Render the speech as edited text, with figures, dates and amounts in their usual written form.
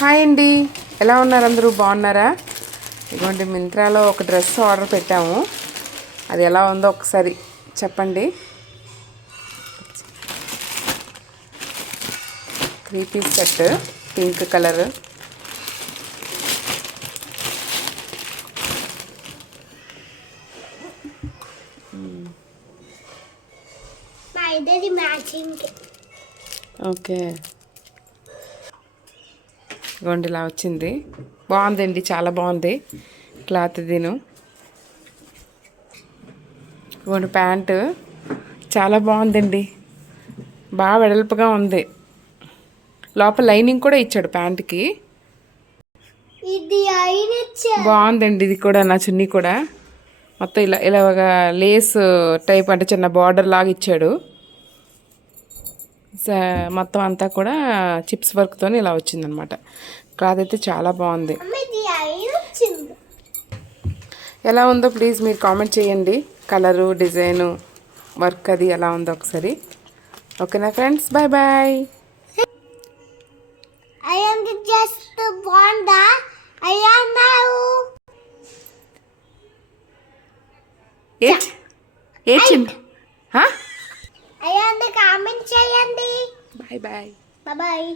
Hi అండి, ఎలా ఉన్నారు? అందరూ బాగున్నారా? ఇదిగోండి, మింత్రాలో ఒక డ్రెస్ ఆర్డర్ పెట్టాము. అది ఎలా ఉందో ఒకసారి చెప్పండి. 3-పీస్ సెట్, పింక్ కలర్. ఓకే, ఇదిగోండి ఇలా వచ్చింది. బాగుందండి, చాలా బాగుంది క్లాత్. ఇదిగోండి ప్యాంటు చాలా బాగుందండి, బాగా వెడల్పుగా ఉంది. లోపల లైనింగ్ కూడా ఇచ్చాడు ప్యాంట్కి. బాగుందండి. ఇది కూడా నా చున్నీ కూడా మొత్తం ఇలా ఇలాగ లేస్ టైప్, అంటే చిన్న బార్డర్ లాగా ఇచ్చాడు. మొత్తం అంతా కూడా చిప్స్ వర్క్తో ఇలా వచ్చిందనమాట. క్లాత్ అయితే చాలా బాగుంది. ఎలా ఉందో ప్లీజ్ మీరు కామెంట్ చేయండి. కలరు, డిజైను, వర్క్ అది ఎలా ఉందో ఒకసారి. ఓకేనా ఫ్రెండ్స్, బాయ్ బాయ్. కామెంట్ చేయండి. Bye bye. బాయ్.